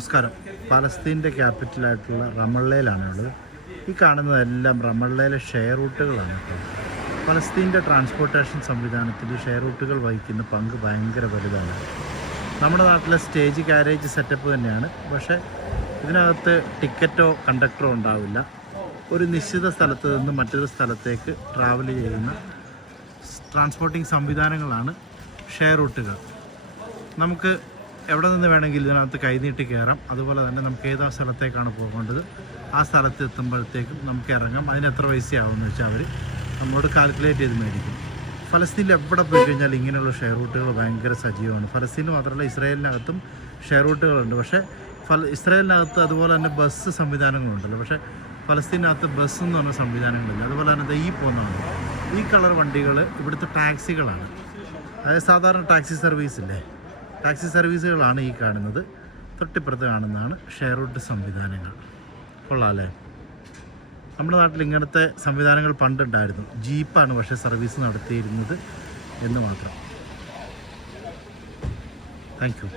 നമസ്കാരം. പലസ്തീൻ്റെ ക്യാപിറ്റലായിട്ടുള്ള റമള്ളയിലാണുള്ളത്. ഈ കാണുന്നതെല്ലാം റമള്ളയിലെ ഷെയർ റൂട്ടുകളാണ് കേട്ടോ. പലസ്തീൻ്റെ ട്രാൻസ്പോർട്ടേഷൻ സംവിധാനത്തിൽ ഷെയർ റൂട്ടുകൾ വഹിക്കുന്ന പങ്ക് ഭയങ്കര വലുതാണ്. നമ്മുടെ നാട്ടിലെ സ്റ്റേജ് കാരേജ് സെറ്റപ്പ് തന്നെയാണ്. പക്ഷേ ഇതിനകത്ത് ടിക്കറ്റോ കണ്ടക്ടറോ ഉണ്ടാവില്ല. ഒരു നിശ്ചിത സ്ഥലത്ത് നിന്ന് മറ്റൊരു സ്ഥലത്തേക്ക് ട്രാവൽ ചെയ്യുന്ന ട്രാൻസ്പോർട്ടിംഗ് സംവിധാനങ്ങളാണ് ഷെയർ റൂട്ടുകൾ. നമുക്ക് എവിടെ നിന്ന് വേണമെങ്കിലും ഇതിനകത്ത് കൈനീട്ടി കയറാം. അതുപോലെ തന്നെ നമുക്ക് ഏതാ സ്ഥലത്തേക്കാണ് പോകേണ്ടത് ആ സ്ഥലത്ത് എത്തുമ്പോഴത്തേക്കും നമുക്ക് ഇറങ്ങാം. അതിന് എത്ര പൈസയാവുമെന്ന് വെച്ചാൽ അവർ നമ്മളോട് കാൽക്കുലേറ്റ് ചെയ്ത് മേടിക്കും. ഫലസ്തീനിൽ എവിടെ പോയി കഴിഞ്ഞാൽ ഇങ്ങനെയുള്ള ഷെയർ റൂട്ടുകൾ ഭയങ്കര സജീവമാണ്. ഫലസ്തീനിൽ മാത്രമല്ല ഇസ്രായേലിനകത്തും ഷെയർ റൂട്ടുകളുണ്ട്. പക്ഷേ ഇസ്രായേലിനകത്ത് അതുപോലെ തന്നെ ബസ് സംവിധാനങ്ങളുണ്ടല്ലോ. പക്ഷേ ഫലസ്തീനകത്ത് ബസ് എന്ന് പറഞ്ഞ സംവിധാനങ്ങളില്ല. അതുപോലെ തന്നെ ഈ പോകുന്നതാണ് ഈ കളർ വണ്ടികൾ ഇവിടുത്തെ ടാക്സികളാണ്. അതായത് സാധാരണ ടാക്സി സർവീസില്ലേ, ടാക്സി സർവീസുകളാണ് ഈ കാണുന്നത്. തൊട്ടിപ്പുറത്ത് കാണുന്നതാണ് ഷെയർ റൂട്ട് സംവിധാനങ്ങൾ. കൊള്ളാമല്ലേ? നമ്മുടെ നാട്ടിൽ ഇങ്ങനത്തെ സംവിധാനങ്ങൾ പണ്ടുണ്ടായിരുന്നു. ജീപ്പാണ് പക്ഷേ സർവീസ് നടത്തിയിരുന്നത് എന്ന് മാത്രം. Thank you.